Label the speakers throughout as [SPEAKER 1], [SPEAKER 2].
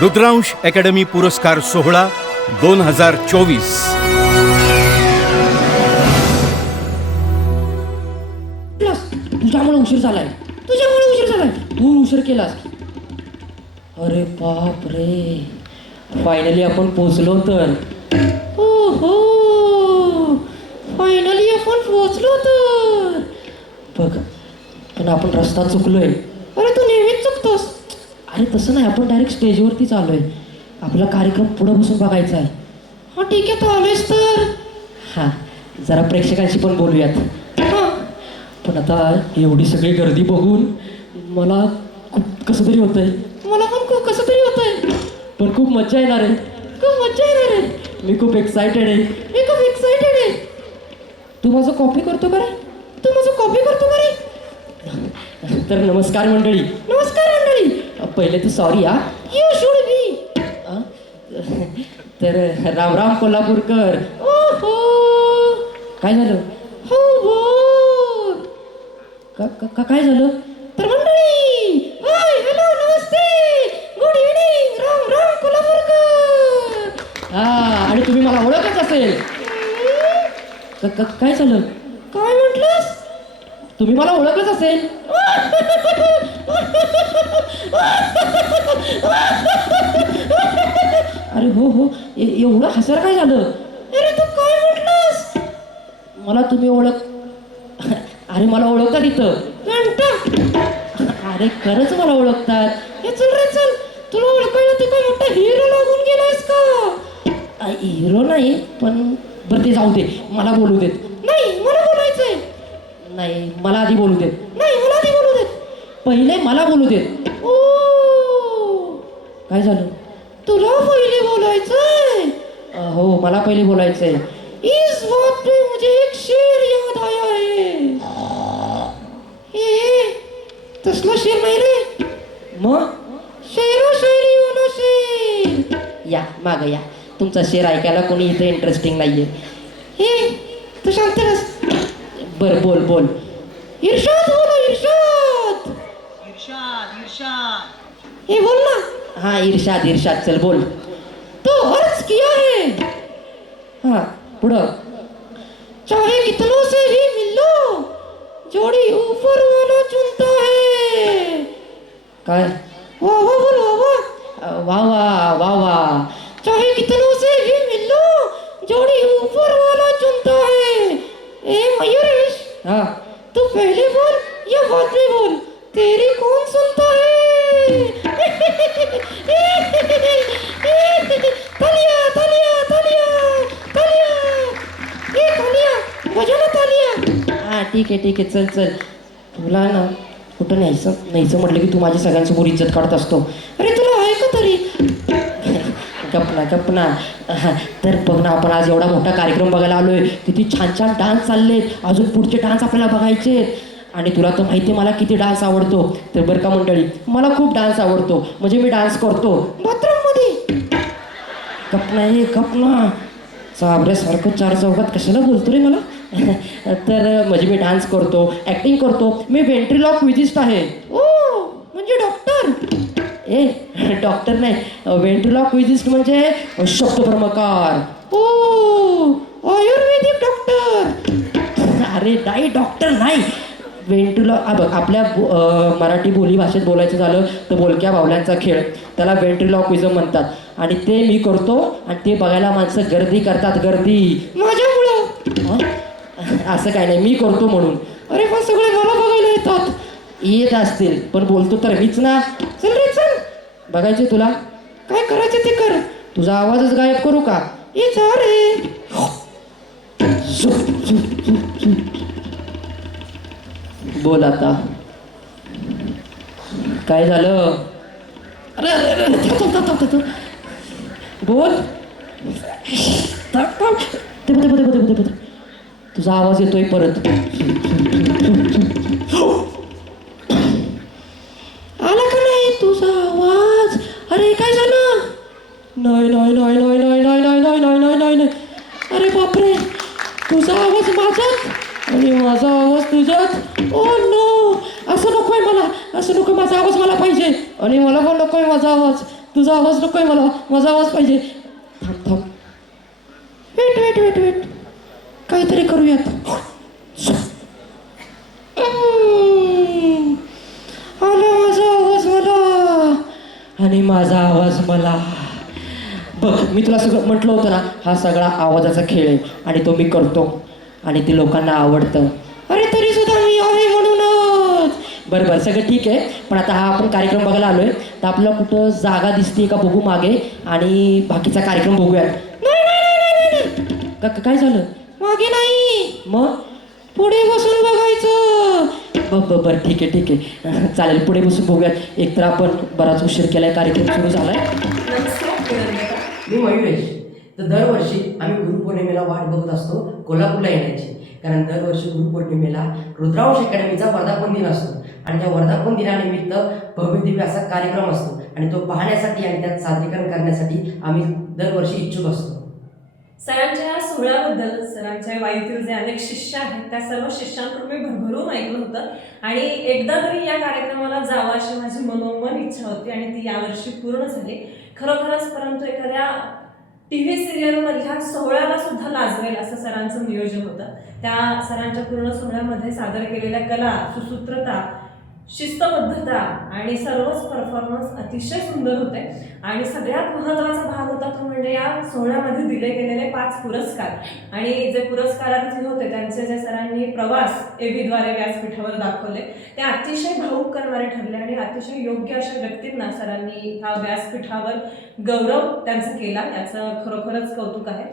[SPEAKER 1] Rudransh academy पुरस्कार सोहळा दोन हजार चोवीस.
[SPEAKER 2] प्लस तुझ्यामुळे उशीर झालाय. तुझ्यामुळे उशीर झालाय. तू उशीर केलास. अरे बाप रे फायनली आपण पोचलो तर. हो हो फायनली आपण पोचलो तर. बघ पण आपण रस्ता चुकलोय. अरे तू नेहमीच चुकतोस. अरे तसं नाही आपण डायरेक्ट स्टेजवरती चाललोय. आपला कार्यक्रम पुढे बसून बघायचा आहे. हा ठीक आहे तू आलोयस तर हां जरा प्रेक्षकांशी पण बोलूयात. पण आता एवढी सगळी गर्दी बघून मला खूप कसं तरी होतंय. मला पण खूप कसं तरी होतंय. पण खूप मज्जा येणार आहे. खूप मज्जा येणार आहे. मी खूप एक्सायटेड आहे. मी खूप एक्सायटेड आहे. तू माझं कॉपी करतो का रे? तू माझं कॉपी करतो का रे? तर नमस्कार मंडळी. नमस्कार. मंडळी पहिले तू सॉरी हा. यू शुड बी तर राम राम कोल्हापूरकर. हो काय झालं? हो हो. का- काय झालं? तर मंडळी हाय हॅलो नमस्ते. गुड इव्हनिंग राम राम कोल्हापूरकर. हा आणि तुम्ही मला ओळखत असेल. काय झालं? तुम्ही मला ओळखलंच असेल. अरे हो हो. एवढं हसायला काय झालं? अरे तू काय म्हटलंस? मला तुम्ही ओळख अरे मला ओळखतात इथं अरे खरंच मला ओळखतात. हे चल रे चल. तुला ओळखायला ते काय मोठा हिरो लागून गेलायस का? हिरो नाही पण बरं ते जाऊ दे. मला बोलू देत. नाही मला बोलायचंय. नाही मला आधी बोलू देत. नाही मला आधी बोलू देत. पहिले मला बोलू देत. ओ. काय झालं? तुला पहिले बोलायचंय? हो मला पहिले बोलायचंय. इस बात पे मुझे एक शेर याद आया है ए तसला शेर नाही रे. मग? शेरो शायरी वाला शेर या माग या. तुमचा शेर ऐकायला कोणी इथे इंटरेस्टिंग नाहीये. हे तू शांत रस. बर बोल बोल. इर्षाद बोला इर्षाद
[SPEAKER 3] इर्षाद इर्षाद
[SPEAKER 2] हे बोल ना. हाँ इरशाद इरशाद चल बोल. तो अर्ज किया है? हाँ पुढं. चाहे कितनों से भी मिल लो जोड़ी ऊपर वाला चुनता है. काय? वाह वाह बोल वाह वाह. वाह वाह वाह वाह. हाँ. तू पहले बोल या बाद में बोल. तेरी कौन सुनता है? तालिया तालिया तालिया तालिया ए तालिया बजा ना तालिया हा ठीक आहे ठीक आहे. चल चल. तुला ना कुठं न्यायचं न्यायचं म्हटलं की तू माझ्या सगळ्यांसमोर इज्जत काढत असतो. अरे तुला आहे का तरी? गपना गपना हा, तर बघ ना आपण आज एवढा मोठा कार्यक्रम बघायला आलोय. किती छान छान डान्स चाललेत. अजून पुढचे डान्स आपल्याला बघायचे आणि तुला तर माहिती आहे मला किती डान्स आवडतो. तर बरं का मंडळी मला खूप डान्स आवडतो. म्हणजे मी डान्स करतो. बाथरूममध्ये गपना हे गपना चाबऱ्यासारखं चार चौकात कशाला बोलतो रे मला? तर म्हणजे मी डान्स करतो ॲक्टिंग करतो. मी व्हेंट्रिलॉक विजिस्ट आहे. ओ म्हणजे डॉक्टर ए डॉक्टर नाही व्हेंट्रिलॉक म्हणजे शब्दप्रमकार ओ आयुर्वेदिक डॉक्टर. अरे नाही डॉक्टर नाही. वेंटुला बघ आपल्या मराठी बोली भाषेत बोलायचं झालं तर बोलक्या बावल्यांचा खेळ. त्याला वेंट्रिलॉक्विझम म्हणतात. आणि ते मी करतो आणि ते बघायला माणसं गर्दी करतात गर्दी. माझ्यामुळं. असं काय नाही मी करतो म्हणून. अरे पण सगळे मला बघायला येतात. येत असतील पण बोलतो तर मीच ना. चल रे. चल बघायचे तुला? काय करायचं ते कर. तुझा आवाजच गायब करू का? बोल आता. काय झालं? अरे बोल. तुझा आवाज येतोय परत. तुझा आवाज माझा? आणि माझा आवाज तुझ्यात? Oh no! असं नकोय मला. असं नको माझा आवाज मला पाहिजे. आणि मला पण नकोय माझा आवाज.
[SPEAKER 3] तुझा आवाज नकोय मला. माझा आवाज पाहिजे. थांब थांब. Wait wait wait wait. काहीतरी करूयात. आला माझा आवाज मला. आणि माझा आवाज मला. बघ मी तुला सगळं म्हटलं होतं ना हा सगळा आवाजाचा खेळ आहे आणि तो मी करतो. आणि ते लोकांना आवडतं. अरे तरी सुद्धा मी आहे म्हणूनच. बरं बरं सगळं ठीक आहे. पण आता हा आपण कार्यक्रम बघायला आलोय. तर आपल्याला कुठं जागा दिसते का बघू मागे? आणि बाकीचा कार्यक्रम बघूयात. नाही, नाही, नाही, नाही, नाही. का काय झालं? मागे नाही. मग? पुढे बसून बघायचं. ब ब बरं ठीक आहे ठीक आहे. चालेल पुढे बसून बघूयात. एकतर आपण बराच उशीर केलाय कार्यक्रम सुरू झालाय.
[SPEAKER 2] मी मयुरेश. तर दरवर्षी आम्ही गुरुपौर्णिमेला वाट बघत असतो कोल्हापूरला येण्याची. कारण दरवर्षी गुरुपौर्णिमेला रुद्रावश अकॅडमीचा वर्धापन दिन असतो. आणि त्या वर्धापन दिनानिमित्त भव्यदिव्य असा कार्यक्रम असतो. आणि तो पाहण्यासाठी आणि त्यात सादरीकरण करण्यासाठी आम्ही दरवर्षी इच्छुक असतो.
[SPEAKER 4] सरांच्या या सोहळ्याबद्दल सरांच्या वाईतील जे अनेक शिष्य आहेत त्या सर्व शिष्यांकडून मी भरभरून ऐकलं होतं. आणि एकदा तरी या कार्यक्रमाला जावं अशी माझी मनोमन इच्छा होती आणि ती यावर्षी पूर्ण झाली. खरोखरच परंतु एखाद्या टी व्ही सिरियलमधल्या सोहळ्याला सुद्धा लाजवेल असं सरांचं नियोजन होतं. त्या सरांच्या पूर्ण सोहळ्यामध्ये सादर केलेल्या कला सुसूत्रता शिस्तबद्धता आणि सर्वच परफॉर्मन्स अतिशय सुंदर होते. आणि सगळ्यात महत्त्वाचा भाग होता तो म्हणजे या सोहळ्यामध्ये दिले गेलेले पाच पुरस्कार. आणि जे पुरस्कारार्थी होते त्यांचे जे सरांनी प्रवास एबीद्वारे व्यासपीठावर दाखवले ते अतिशय भाऊक करणारे ठरले आणि अतिशय योग्य अशा व्यक्तींना सरांनी ह्या व्यासपीठावर गौरव त्यांचा केला. याचं खरोखरच कौतुक आहे.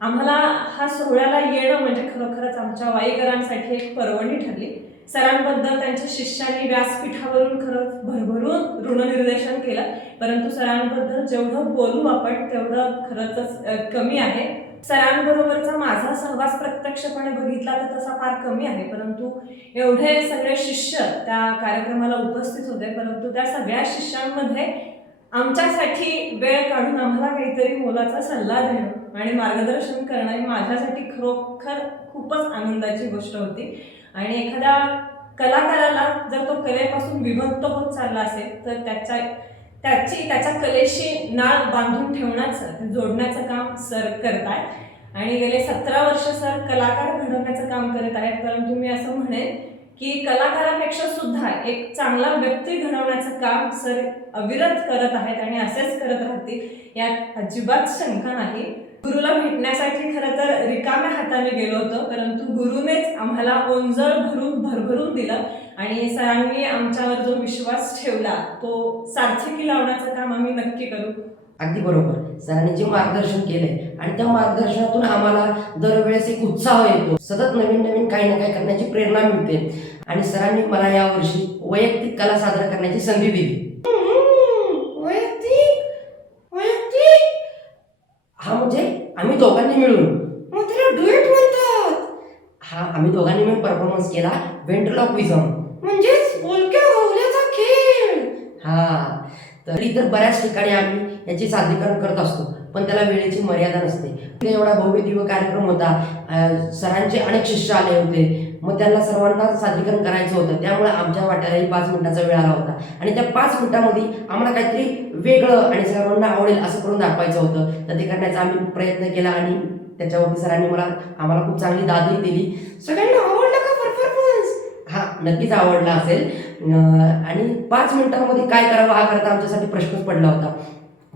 [SPEAKER 4] आम्हाला हा सोहळ्याला येणं म्हणजे खरोखरच आमच्या वाईकरांसाठी एक पर्वणी ठरली. सरांबद्दल त्यांच्या शिष्यांनी व्यासपीठावरून खरंच भरभरून ऋणनिर्देशन केलं. परंतु सरांबद्दल जेवढं बोलू आपण तेवढं खरंच कमी आहे. सरांबरोबरचा माझा सहवास प्रत्यक्षपणे बघितला तर तसा फार कमी आहे. परंतु एवढे सगळे शिष्य त्या कार्यक्रमाला उपस्थित होते. परंतु त्या सगळ्या शिष्यांमध्ये आमच्यासाठी वेळ काढून आम्हाला काहीतरी मोलाचा सल्ला देणं आणि मार्गदर्शन करणं ही माझ्यासाठी खरोखर खूपच आनंदाची गोष्ट होती. आणि एखाद्या कलाकाराला जर तो कलेपासून विभक्त होत चालला असेल तर त्याच्या त्याची त्याच्या कलेशी नाळ बांधून ठेवण्याचं जोडण्याचं काम सर करताय आणि गेले सतरा वर्ष सर कलाकार घडवण्याचं काम करत आहेत. परंतु मी असं म्हणेन की कलाकारापेक्षा सुद्धा एक चांगला व्यक्ती घडवण्याचं काम सर अविरत करत आहेत आणि असेच करत राहतील यात अजिबात शंका नाही. गुरुला भेटण्यासाठी खरं तर रिकाम्या हाताने गेलो होतो परंतु गुरुनेच आम्हाला ओंजळ भरून भरभरून दिलं आणि सरांनी आमच्यावर जो विश्वास ठेवला तो सार्थकी लावण्याचं काम आम्ही नक्की करू.
[SPEAKER 2] अगदी बरोबर. सरांनी जे मार्गदर्शन केलंय आणि त्या मार्गदर्शनातून आम्हाला दरवेळेस एक उत्साह येतो. सतत नवीन नवीन काही ना काही करण्याची प्रेरणा मिळते. आणि सरांनी मला यावर्षी वैयक्तिक कला सादर करण्याची संधी दिली
[SPEAKER 3] वैयक्तिक वैयक्तिक
[SPEAKER 2] हा म्हणजे आम्ही दोघांनी मिळून.
[SPEAKER 3] मग त्याला डुएट म्हणतात
[SPEAKER 2] हा आम्ही दोघांनी मिळून परफॉर्मन्स केला. व्हेंट्रलॉक्विझम
[SPEAKER 3] म्हणजेच बोलक्या बाहुल्याचा खेळ.
[SPEAKER 2] हा तर इतर बऱ्याच ठिकाणी आम्ही याचे सादरीकरण करत असतो पण त्याला वेळेची मर्यादा नसते. एवढा भव्य दिव्य कार्यक्रम होता. सरांचे अनेक शिष्य आले होते. मग त्यांना सर्वांना सादरीकरण करायचं होतं. त्यामुळे आमच्या वाट्यालाही पाच मिनिटाचा वेळ आला होता. आणि त्या पाच मिनिटामध्ये आम्हाला काहीतरी वेगळं आणि सर्वांना आवडेल असं करून दाखवायचं होतं. तर ते करण्याचा आम्ही प्रयत्न केला आणि त्याच्यावरती सरांनी मला आम्हाला खूप चांगली दादही दिली.
[SPEAKER 3] सगळ्यांना आवडलं का परफॉर्मन्स
[SPEAKER 2] हा नक्कीच आवडला असेल. आणि पाच मिनिटांमध्ये काय करावं हा करता आमच्यासाठी प्रश्नच पडला होता.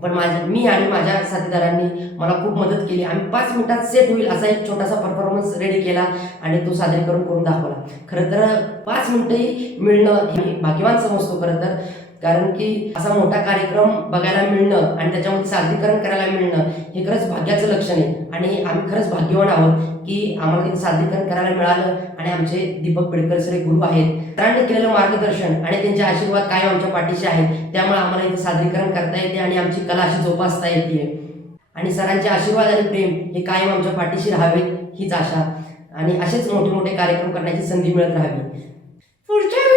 [SPEAKER 2] पण माझे मी आणि माझ्या साथीदारांनी मला खूप मदत केली. आम्ही पाच मिनिटात सेट होईल असा एक छोटासा परफॉर्मन्स रेडी केला आणि तो सादरीकरण करून दाखवला. खरं तर पाच मिनिटंही मिळणं हे भाग्यवान समजतो खरं तर. कारण की असा मोठा कार्यक्रम बघायला मिळणं आणि त्याच्यामध्ये सादरीकरण करायला मिळणं हे खरंच भाग्याचं लक्षण आहे. आणि आम्ही खरंच भाग्यवान आहोत की आम्हाला तिथे सादरीकरण करायला मिळालं आणि आमचे दीपक पेडकर सर हे गुरु आहेत. सरांनी केलेलं मार्गदर्शन आणि त्यांचे आशीर्वाद कायम आमच्या पाठीशी आहेत. त्यामुळे आम्हाला इथे सादरीकरण करता येते आणि आमची कला अशी जोपासता येते. आणि सरांचे आशीर्वाद आणि प्रेम हे कायम आमच्या पाठीशी राहावेत हीच आशा. आणि असेच मोठे मोठे कार्यक्रम करण्याची संधी मिळत राहावी.
[SPEAKER 3] पुढच्या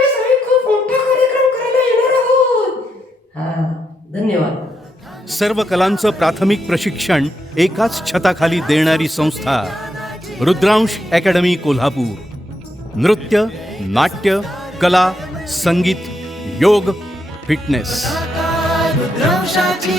[SPEAKER 2] हा धन्यवाद.
[SPEAKER 1] सर्व कलांचं प्राथमिक प्रशिक्षण एकाच छताखाली देणारी संस्था रुद्रांश अकॅडमी कोल्हापूर. नृत्य नाट्य कला संगीत योग फिटनेस.
[SPEAKER 5] रुद्रांशाची